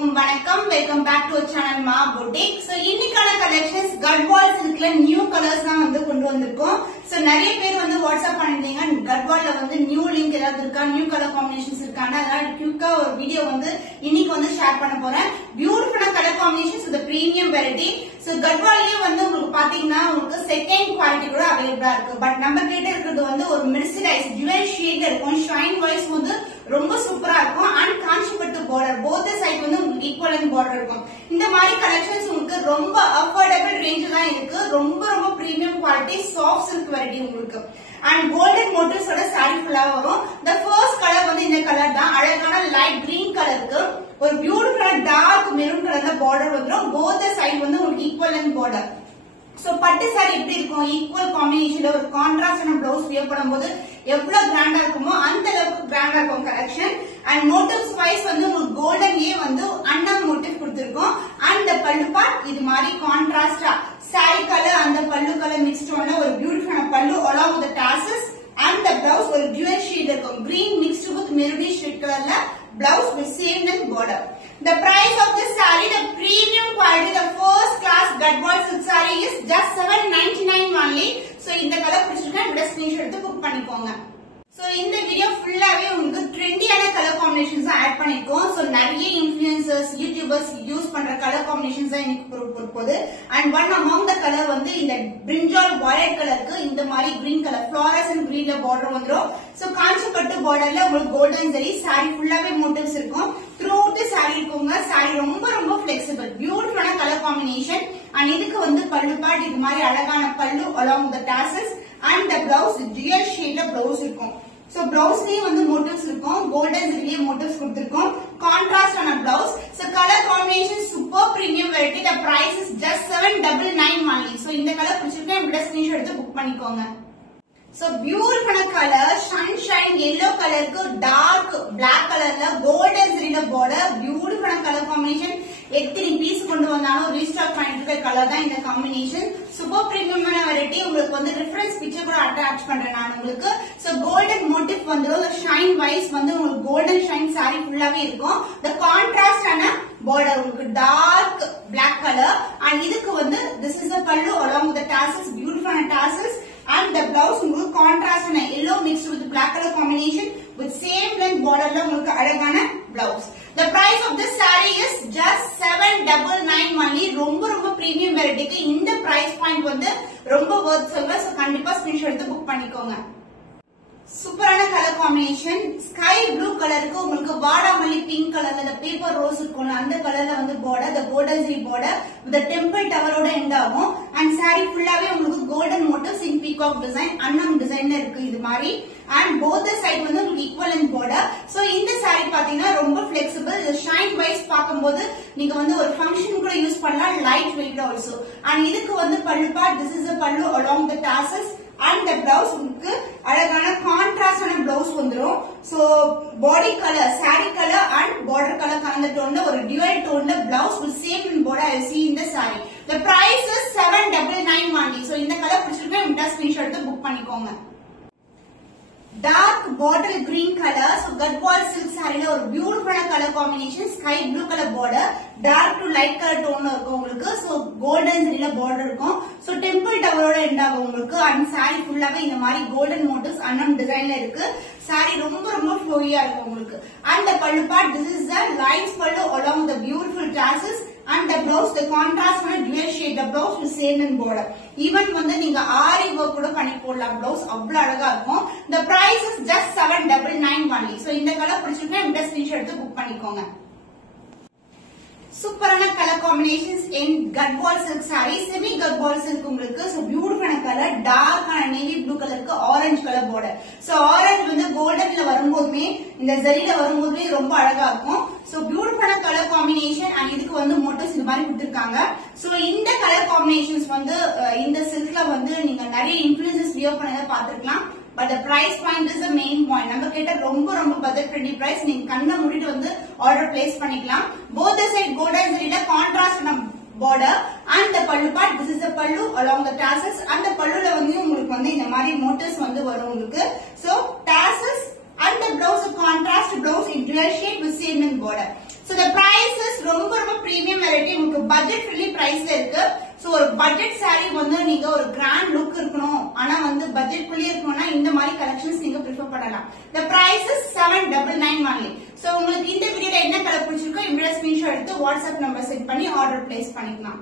எல்லாருக்கும் வணக்கம். Welcome back to channel மா பொட்டிக். சோ இன்னைக்கான கலெக்ஷன்ஸ் கட்வால் சில்க்ல நியூ கலர்ஸ் தான் வந்து கொண்டு வந்திருக்கோம். சோ நிறைய பேர் வந்து வாட்ஸ்அப் பண்ணிட்டீங்க, கட்வால்ல வந்து நியூ லிங்க் ஏதாவது இருக்கா, நியூ கலர் காம்பினேஷன்ஸ் இருக்கான்னு. அதனால குயிக்கா ஒரு வீடியோ வந்து இன்னைக்கு வந்து ஷேர் பண்ண போறேன். பியூட்டிஃபுல்லான கலர் காம்பினேஷன்ஸ், இந்த பிரீமியம் வெரைட்டி. சோ கட்வால்லயே வந்து உங்களுக்கு பாத்தீங்கன்னா உங்களுக்கு செகண்ட் குவாலிட்டி கூட அவைலபிளா இருக்கு. பட் நம்ம கிட்ட இருக்கிறது வந்து ஒரு மெர்சிடைஸ் ஜுவல் ஷேட்ல இருக்கும். ஷைன் வைஸ் வந்து ரொம்ப சூப்பரா இருக்கும். அண்ட் காஞ்சிபட்டு பார்டர் போத் சைடு வந்து உங்களுக்கு ஈக்குவலன்ட் பார்டர் இருக்கும். இந்த மாதிரி கலெக்ஷன்ஸ் உங்களுக்கு ரொம்ப அஃபோர்டபிள் ரேஞ்ச் தான் இருக்கு. ரொம்ப ரொம்ப premium quality soft silk variety உங்களுக்கு. அண்ட் கோல்டன் மோட்டிவ்ஸோட சாரி ஃபுல்லா வரும். தி ஃபர்ஸ்ட் கலர் வந்து இந்த கலர் தான். அழகான லைட் கிரீன் கலருக்கு ஒரு பியூட்டிஃபுல்லான டார்க் மெரூன் கலர்ல பார்டர் வந்துரும். போத் சைடு வந்து உங்களுக்கு ஈக்குவலன்ட் பார்டர். சோ பட்டு சாரி எப்படி இருக்கும், ஈக்குவல் காம்பினேஷன்ல ஒரு கான்ட்ராஸ்டான பிளவுஸ் வியர் பண்ணும்போது எவ்வளவு கிராண்டா இருக்குமோ அந்த அளவுக்கு கிராண்டா இருக்கும் கலெக்ஷன். அண்ட் மோட்டிவ்ஸ் வைஸ் வந்து உங்களுக்கு கோல்டன்லயே வந்து அண்ணன் மோட்டிவ் கொடுத்திருக்கோம். அண்ட் பல்லு பார்ட் இது மாதிரி கான்ட்ராஸ்டா சாரி கலர் அந்த பல்லு கலர் மிக்ஸ்ட் பண்ண ஒரு பியூட்டிஃபுல்லான பல்லு along with the tassels. And the blouse ஒரு dual shade இருக்கும். Green mixed with maroonish red colorல blouse with same length border. The price of this saree, the premium quality, the first class Gadwal silk saree is just 799 only. So இந்த colour பிடிச்சிருக்கா இப்படி screenshot எடுத்து book பண்ணிக்கோங்க. So இந்த video ஃபுல்லாவே உங்களுக்கு ட்ரெண்டியான colour combinations add பண்ணிருக்கோம். So நிறைய இன்ஃப்ளூயன்சர்ஸ் யூடியூபர்ஸ் யூஸ் பண்ற கலர் காம்பினேஷன்ஸ் தான் எனக்கு போகுது. And one among the colour வந்து இந்த பிரிஞ்சால் வயலட் கலருக்கு இந்த மாதிரி கிரீன் கலர் ஃப்ளோரசன்ட் கிரீன்ல பார்டர் வந்துரும். சோ காஞ்சிபட்டு பார்டர்ல உங்களுக்கு கோல்டன் ஜரி சாரி ஃபுல்லாவே மோட்டிவ்ஸ் இருக்கும். த்ரூ அவுட் சாரி இருக்குங்க. சாரி ரொம்ப ரொம்ப பிளெக்சிபிள் பியூட்டிஃபுல்லான கலர் காம்பினேஷன். அண்ட் இதுக்கு வந்து பல்லு பார்ட் இது மாதிரி அழகான பல்லு along with the tassels. And the blouse dual shade blouse இருக்கும். So blouseலயே வந்து motifs இருக்கும். golden zariye motifs கொடுத்திருக்கோம். contrast ஆன blouse. So color combination super premium variety. The price is just 799 only. So இந்த கலர் பிடிச்சிருக்கா இப்படி ஸ்கிரீன்ஷாட் எடுத்து book பண்ணிக்கோங்க. So beautiful color sunshine yellow கலருக்கு டார்க் black கலர்ல golden zariye border beautiful color combination. எத்தனை பீஸ் கொண்டு வந்தாலும் ரீஸ்டாக் பண்ணிட்டு இருக்க கலர் தான் இந்த காம்பினேஷன். Super பிரீமியமான variety. உங்களுக்கு வந்து ரெஃபரன்ஸ் பிக்சர் கூட அட்டாச் பண்றேன் நான் உங்களுக்கு. சோ கோல்டன் மோட்டிவ் வந்துரும். ஷைன் வைஸ் வந்து உங்களுக்கு கோல்டன் ஷைன் சாரி ஃபுல்லாவே இருக்கும். தி கான்ட்ராஸ்டான பார்டர் உங்களுக்கு டார்க் black கலர். அண்ட் இதுக்கு வந்து திஸ் இஸ் a பல்லு along with the tassels beautiful tassels. And the blouse உங்களுக்கு கான்ட்ராஸ்டான yellow mixed with black color combination with same length borderல உங்களுக்கு அழகான blouse. The price of this saree is just 799 only. ரொம்ப ரொம்ப premium வெரைட்டிக்கு இந்த price point வந்து ரொம்ப வர்த் சொல்ல. சோ கண்டிப்பா ஸ்கிரீன்ஷாட் எடுத்து புக் பண்ணிக்கோங்க. சூப்பரான கலர் காம்பினேஷன். ஸ்கை ப்ளூ கலருக்கு உங்களுக்கு வாடாமல்லி பிங்க் கலர்ல இந்த பேப்பர் ரோஸ் இருக்கும் அந்த கலர்ல வந்து border the golden zari border with the temple tower end ஆகும். அண்ட் சாரி ஃபுல்லாவே உங்களுக்கு கோல்டன் மோட்டிவ்ஸ் இன் பீகாக் டிசைன் அன்னம் டிசைன்ல இருக்கு இது மாதிரி. அண்ட் போத் சைடு வந்து உங்களுக்கு ஈக்குவலன்ட் பார்டர். சோ இந்த சாரி பாத்தீங்கன்னா ரொம்ப பிளெக்சிபிள். ஷைன் வைஸ் பார்க்கும்போது நீங்க வந்து ஒரு ஃபங்க்ஷன் கூட யூஸ் பண்ணலாம். Light weight also. அண்ட் இதுக்கு வந்து பல்லு பார்ட் திஸ் இஸ் a பல்லு along the tassels. And the blouse உங்களுக்கு அழகான கான்ட்ராஸ்டான blouse வந்துரும். So body colour sorry colour and border colour கலந்த டோன்ல ஒரு dual டோன்ல blouse with same in border I see in the saree. The price is 799 only. So இந்த colour பிடிச்சிருக்கா உங்க screenshot எடுத்து book பண்ணிக்கோங்க. Dark bottle green colour. So Gadwal silk சாரில ஒரு பியூட்டிஃபுல்லான colour combination. Sky blue colour border dark to light colour டோன்ல இருக்கும் உங்களுக்கு. சோ கோல்டன் ஜரியில பார்டர் இருக்கும். சோ டெம்பிள் டவரோட எண்ட் ஆகும் உங்களுக்கு. அண்ட் சாரி ஃபுல்லாவே இந்த மாதிரி கோல்டன் மோட்டிவ்ஸ் அன்னம் டிசைன்ல இருக்கு. சாரி ரொம்ப ரொம்ப ஃப்ளோயியா இருக்கும் உங்களுக்கு. அண்ட் the பல்லு part this is the lines பல்லு along the beautiful tassels. And the blouse the contrast பண்ண dual shade the blouse with same in border. Even வந்து நீங்க ஆரி work கூட பண்ணி போடலாம். blouse அவ்வளவு அழகா இருக்கும். The price is just 799 only. So இந்த கலர் பிடிச்சிருக்கா இந்த ஸ்கிரீன்ஷாட் எடுத்து புக் பண்ணிக்கோங்க. சூப்பரான colour combinations in Gadwal silk sari. Semi Gadwal silk உங்களுக்கு. சோ பியூட்டிஃபுல்லான கலர் டார்க்கான நேவி ப்ளூ கலருக்கு orange colour border. So orange வந்து கோல்டன்ல வரும்போதுமே இந்த ஜரியில வரும்போதுமே ரொம்ப அழகா இருக்கும். சோ பியூட்டிஃபுல்லான கலர் காம்பினேஷன். அண்ட் இதுக்கு வந்து மோட்டிவ்ஸ் இந்த மாதிரி கொடுத்திருக்காங்க. சோ இந்த கலர் காம்பினேஷன்ஸ் வந்து இந்த சில்க்ல வந்து நீங்க நிறைய இன்ஃப்ளூயன்சஸ் வியர் பண்ணத பாத்துக்கலாம். But the price point is the main point. நம்ம கிட்ட ரொம்ப ரொம்ப பட்ஜெட் ஃப்ரெண்ட்லி பிரைஸ். நீங்க கண்ணை மூடிட்டு வந்து ஆர்டர் பிளேஸ் பண்ணிக்கலாம். both the side golden zariல contrast border and the pallu part this is the pallu along the tassels. and the palluல வந்து உங்களுக்கு வந்து இந்த மாதிரி மோட்டிவ்ஸ் வந்து வரும் உங்களுக்கு. so tassels and the blouse contrast blouse in dual shade with same in border. So the price is ரொம்ப ரொம்ப பிரீமியம் வெரைட்டி, உங்களுக்கு பட்ஜெட் ஃப்ரெண்ட்லி பிரைஸ்ல இருக்கு. சோ ஒரு பட்ஜெட் சாரி வந்து நீங்க ஒரு கிராண்ட் லுக் இருக்கணும், ஆனா வந்து பட்ஜெட் குள்ளே இருக்கணும்னா இந்த மாதிரி கலெக்ஷன்ஸ் நீங்க ப்ரிஃபர் பண்ணலாம். The price is 799 only. So உங்களுக்கு இந்த வீடியோல என்ன கலர் பிடிச்சிருக்கோ இமிடியேட் ஸ்கிரீன்ஷாட் எடுத்து வாட்ஸ்அப் நம்பர் செட் பண்ணி ஆர்டர் பிளேஸ் பண்ணிக்கலாம்.